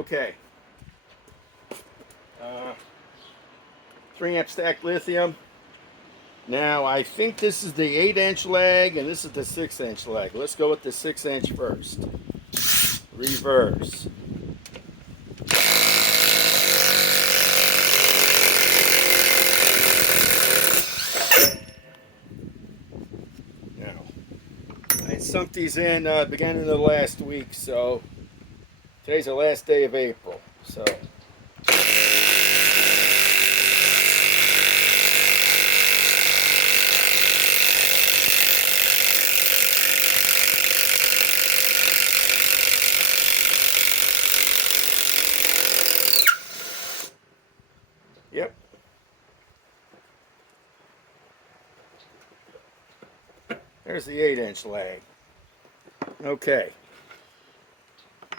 Okay. 3-amp stack lithium. Now I think this is the 8-inch lag and this is the 6-inch lag. Let's go with the 6-inch first. Reverse. Now, I sunk these in beginning of the last week, so today's the last day of April. So yep. There's the 8-inch lag. Okay.